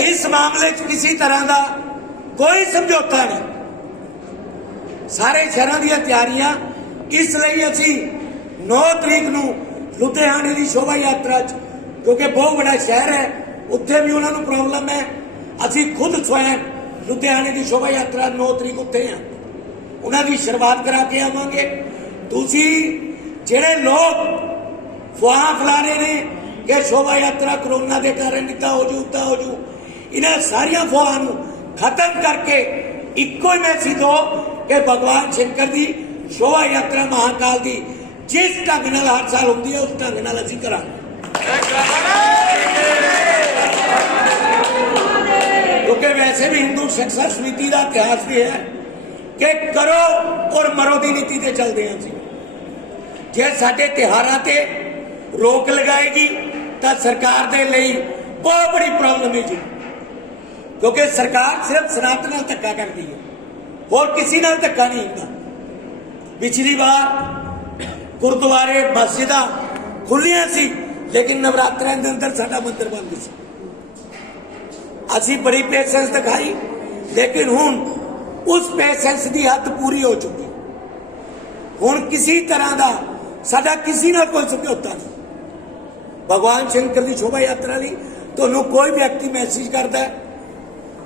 इस मामले किसी तरह का कोई समझौता नहीं। सारे शहरों दी तैयारियां इसलिए असी 9 तरीक नूं लुधियाने की शोभा यात्रा क्योंकि बहुत बड़ा शहर है, उत्थे भी उन्होंने प्रॉब्लम है। असी खुद स्वयं लुधियाने की शोभा यात्रा 9 तरीक उत्थे हैं, उन्होंने शुरुआत करा के आवांगे। तुसी जिहड़े लोग फुहा फैला रहे ने कि शोभा यात्रा कोरोना के कारण इतना हो जू उतना हो जू, इन्हां सारिया फुहा नूं खत्म करके इक्को ही मैसेज दो कि भगवान शंकर की शोभा यात्रा महाकाल की जिस ढंग नाल हर साल होंदी है उस ढंग नाल असीं करांगे। क्योंकि वैसे भी हिंदू शिक्षा समिति का इतिहास भी है कि करो और मरो की नीति से चलते हैं। जे साडे त्योहारां ते रोक लगाएगी तो सरकार के लिए बहुत बड़ी प्रॉब्लम है जी, क्योंकि सरकार सिर्फ सनातन नाल धक्का करती है और किसी नाल धक्का नहीं होता। पिछली बार गुरुद्वारे मस्जिदां खुलियां सी, लेकिन नवरात्रों के अंदर साडा मंदिर बंद सी। असी बड़ी पेशेंस दिखाई, लेकिन हुण उस पेशेंस की हद पूरी हो चुकी। हुण किसी तरह का साडा किसी नाल कोई समझौता नहीं। भगवान शंकर की शोभा यात्रा ली तुहानूं कोई व्यक्ति मैसेज करता है,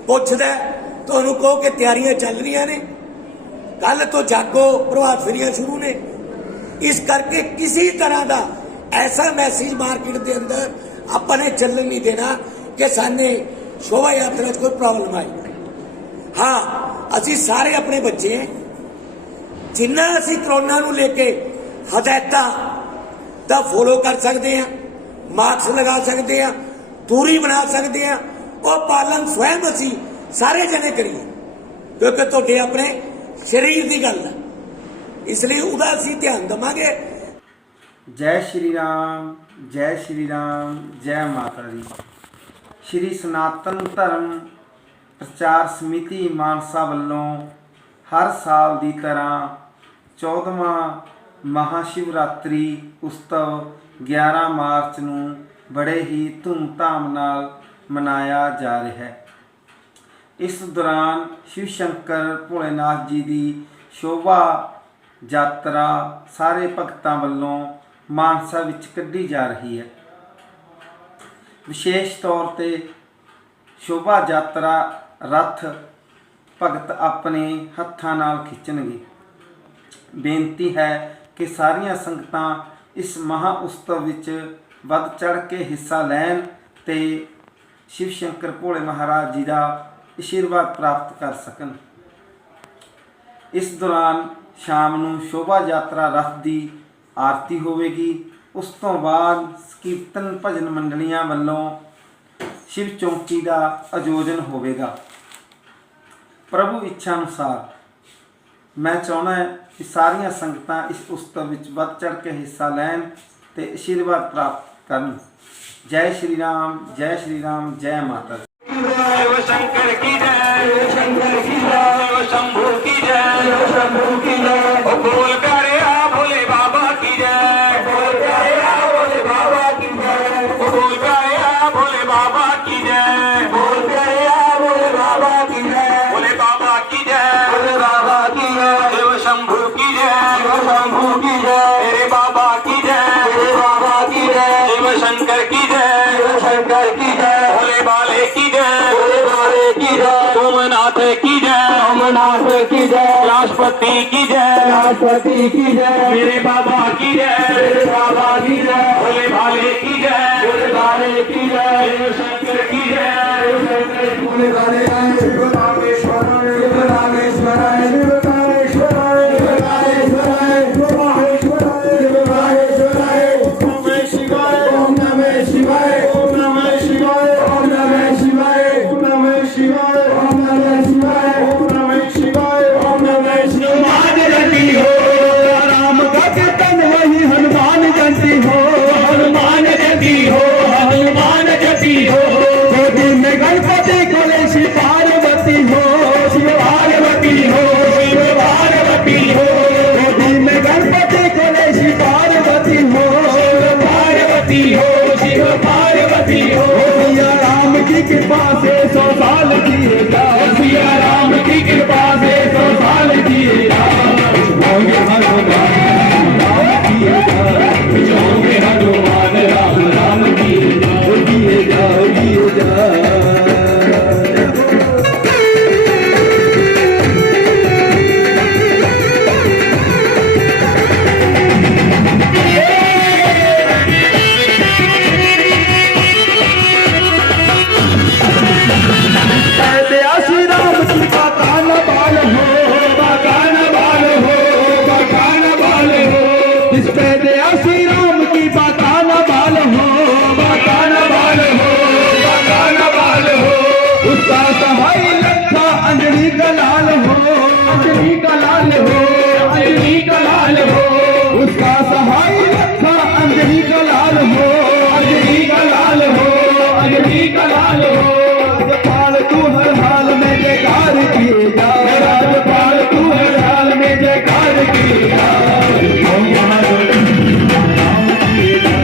पुछदा है, तुहानूं कहो कि तैयारियां चल रही ने, कल तो जागो प्रभात फेरियां शुरू ने। इस करके किसी तरह का ऐसा मैसेज मार्केट के अंदर अपने चलन नहीं देना कि साने शोभा यात्रा कोई प्रॉब्लम आई। हाँ, असी सारे अपने बच्चे हैं, जिन्ना असी कोरोना नूं लेके हदायतां दा फॉलो कर सकते हैं, मास्क लगा सकते हैं, दूरी बना सकते हैं, और पालन स्वयं असी सारे जने करिए, क्योंकि तुहाडे अपने शरीर की गल है, इसलिए उहदा असी ध्यान देवांगे। जय श्री राम, जय श्री राम, जय माता दी। श्री सनातन धर्म प्रचार समिति मानसा वालों हर साल की तरह 14वां महाशिवरात्रि उत्सव 11 मार्च नूं बड़े ही धूमधाम नाल मनाया जा रहा है। इस दौरान शिव शंकर भोलेनाथ जी की शोभा यात्रा सारे भगतां वालों मानसा विच कढ़ी जा रही है। विशेष तौर पे शोभा यात्रा रथ भगत अपने हत्थां नाल खिंचणगे। बेनती है कि सारियां संगतां इस महा उत्सव विच वध चढ़ के हिस्सा लैण ते शिव शंकर भोले महाराज जी का आशीर्वाद प्राप्त कर सकन। इस दौरान शाम नूं शोभा यात्रा रथ की आरती होवेगी। उस तो बाद कीर्तन भजन मंडलियां वालों शिव चौंकी का आयोजन होवेगा। प्रभु इच्छा अनुसार मैं चाहना है कि सारियां संगतां इस उत्सव विच वध चढ़ के हिस्सा लैण ते आशीर्वाद प्राप्त करन। जय श्री राम, जय श्री राम, जय माता दी। शंकर की जय, शंकर की जय, शंभू की जय, शंभू की जय। बोल करे आ भोले बाबा की जय, बोल करे आ भोले बाबा की जय, बोल करे आ भोले बाबा की जय, बोल करे आ भोले बाबा की जय, भोले बाबा की जय, भोले बाबा की जय। देव शंभू की जय, देव शंभू की जय, मेरे बाबा की जय, मेरे बाबा की जय। देव शंकर की जय, देव शंकर की जय, भोले बाले की जय, भोले बाले की जय। सोमनाथ की जय, सोमनाथ की जय। राष्ट्रपति की जय, राष्ट्रपति की जय। मेरे बाबा की जय, मेरे बाबा की जय। भोले भाले की जय, भोले भाले की जय। देव शंकर की जय, देव शंकर। भोले भाले शिव रामेश्वराय, शिव रामेश्वराय, शिव रामेश्वराय, शिव रामेश्वराय, शिव रामेश्वराय, शिव रामेश्वराय। ओम नमः शिवाय, ओम नमः शिवाय, ओम नमः शिवाय, ओम नमः शिवाय, ओम नमः शिवाय, ओम नमः शिवाय, ओम नमः शिवाय, ओम नमः शिवाय। राम का कीर्तन वही हनुमान जयंती हो। पार्वती हो, शिव पार्वती हो। सिया राम की कृपा से 100 साल जिएगा, सिया राम की कृपा से 100 साल जिएगा। होंगे हनुमान राम जिएगा, होंगे हनुमान राम राम जिएगा, जिएगा जिएगा। अंजलि का लाल हो, अंजलि का लाल हो, अंजलि का लाल हो। उसका सहाय रखा अंजलि का लाल हो, अंजलि का लाल हो, अंजलि का लाल हो। राजपाल तू हर हाल में जयकार किएगा, राजपाल तू हर हाल में जयकार किएगा। होंगे राम किएगा,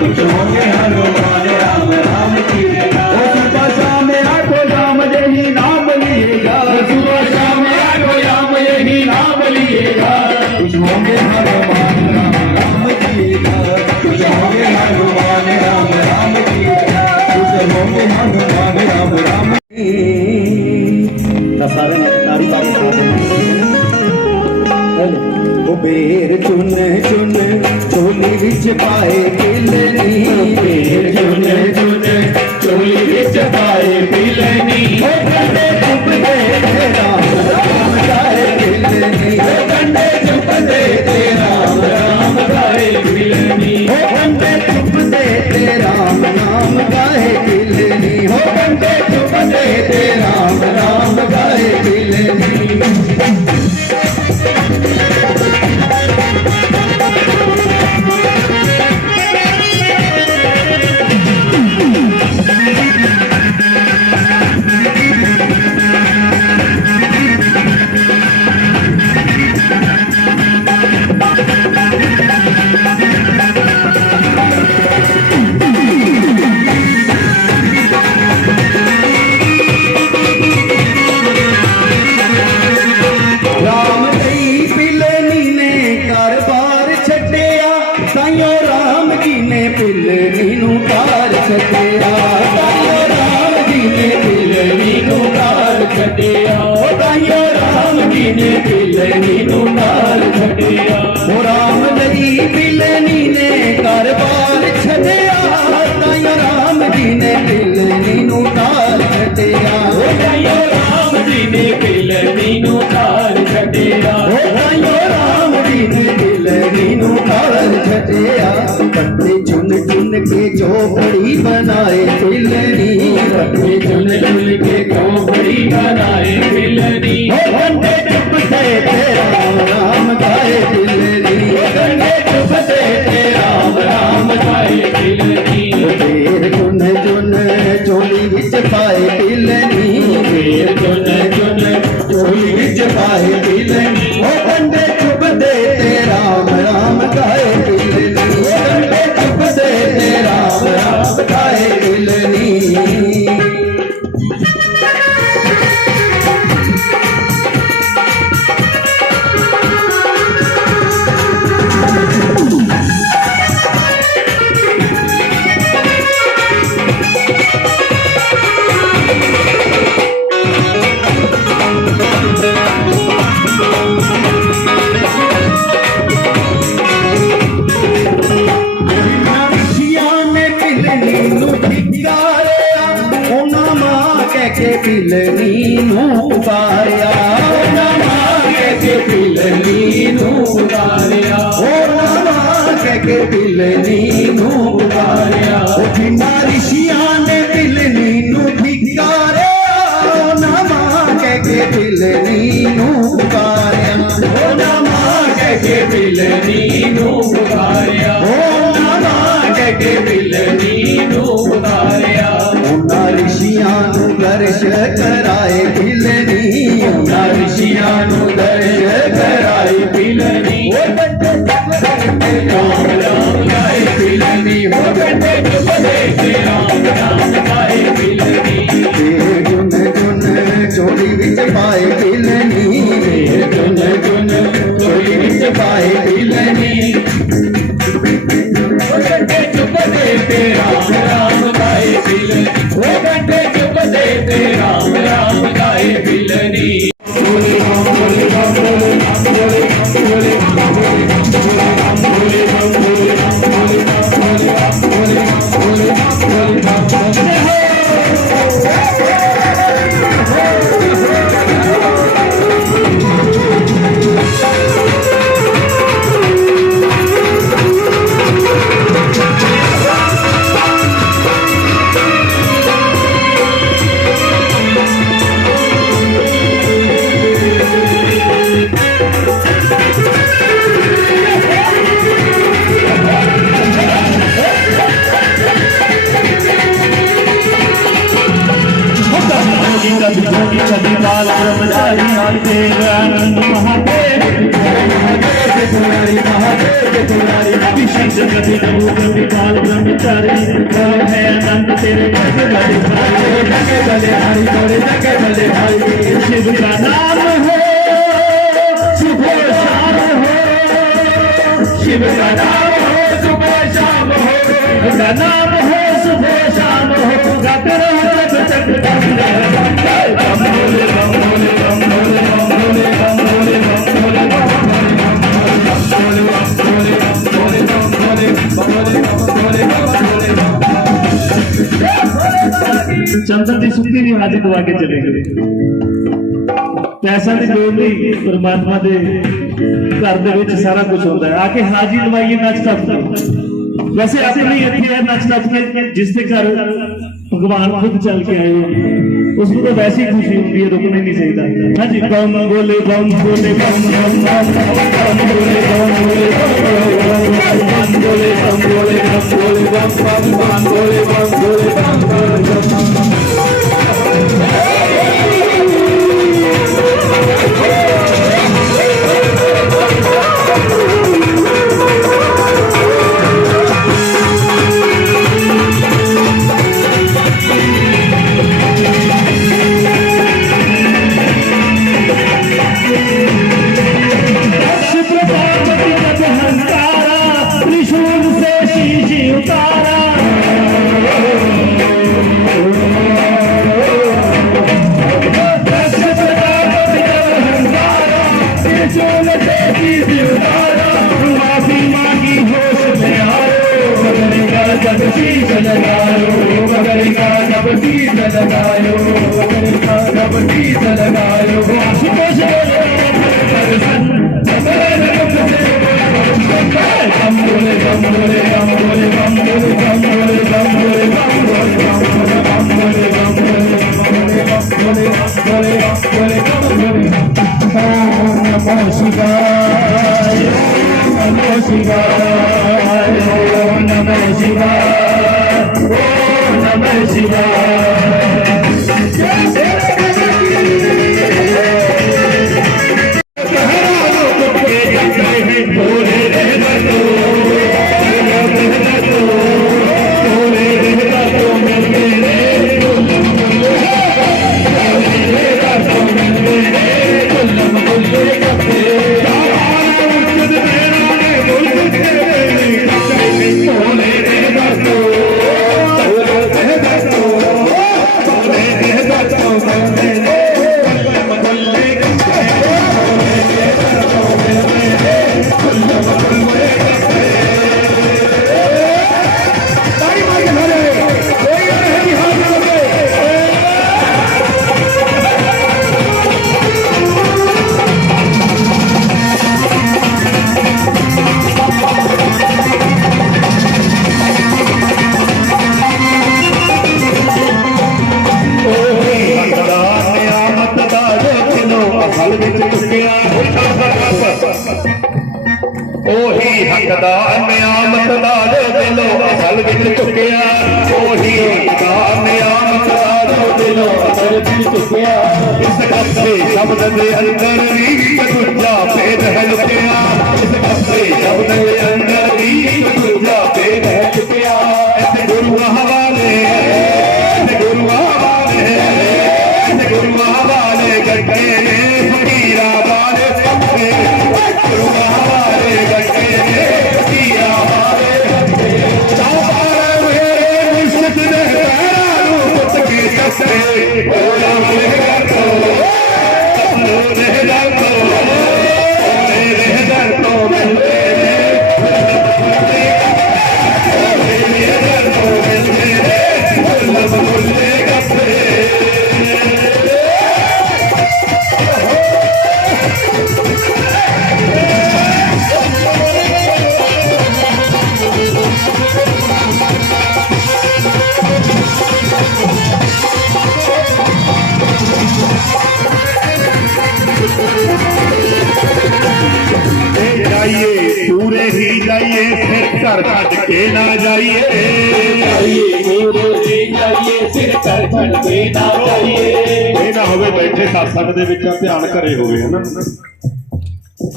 कुछ होंगे हनुमान राम राम किएगा। सुबह शाम आठो राम यही नाम लिएगा, सुबह शाम आठो राम यही नाम लिएगा। कुछ होंगे हनुमान राम राम किएगा, कुछ होंगे हनुमान राम राम किएगा, कुछ होंगे हनुमान राम राम। बेर चुन चुन चोली विच पाए पिलनी, बेर चुन चुन चोली विच पाए पिलनी। कंडे चुपदे राम राम गाए पिलनी, कंडे चुपदे राम राम गाए पिलनी। कंडे चुपदे राम नाम गाए पिलनी, हो कंडे चुपदे राम राम गाए पिलनी। राम लई पिलनी ने कारबार छड़िया, राम जी ने पिलनी नू तार छड़िया, राम जी ने पिलनी नू तार छड़िया, राम जी ने पिलनी नू तार छड़िया। पत्ते चुन चुन के चौपड़ी बनाए पिलनी, पत्ते चुन चुन के चौपड़ी बनाए पिलनी। कंडे चुपते राम राम गाए पिलनी, कंडे चुपते राम राम गाए पिलनी। बेर चुन चुन चोली विच पाए पिलनी, बेर चुन चुन चोली विच पाए पिलनी। कंडे चुपते राम राम गाए पिलनी, कंडे चुपते राम राम गाए पिलनी। पिलनी नू उतारिया, के पिलनी नू उतारिया, के पिलनी नू उतारिया। जिन्ना ऋषियां ने पिलनी नू धिकारिया, के पिलनी नू उतारिया, के पिलनी नू उतारिया, के पिलनी नू उतारिया। ऋषियां नू दर्श कराए पिलनी, ऋषियां नू दर्श कराए पिलनी। राम राम गाए पिलनी, कभी नमो कभी काल ब्रह्मचारी राम है अनंत तेरे जगे बले भाई जगे बले भाई तोरे जगे बले भाई शिव का नाम हो सुबह शाम हो शिव का नाम हो सुबह शाम हो का नाम हो सुबह शाम हो गाते रहो जब तक दम रहे बम भोले बम भोले बम भोले बम भोले बम भोले बम भोले चंदन की सुखी नहीं हाजी दवा के चले गए पैसा की लोड़ नहीं परमात्मा के घर दे सारा कुछ होता है आके हाजी दवाइए नच टप वैसे अपनी इतनी है नच टप के जिसके घर भगवान खुद चल के आए हो उसको तो वैसे ही खुशी होती है रुकने नहीं चाहिए हाँ जी बम बोले बम बोले बम बम बम बोले बम बोले बम बोले बम बोले बम बोले बम बोले बम बोले बम बोले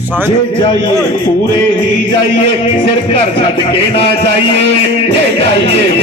ਜੇ ਜਾਈਏ ਪੂਰੇ ਹੀ ਜਾਈਏ, ਸਿਰ ਘਰ ਛੱਡ ਕੇ ਨਾ ਜਾਈਏ। ਜੇ ਜਾਈਏ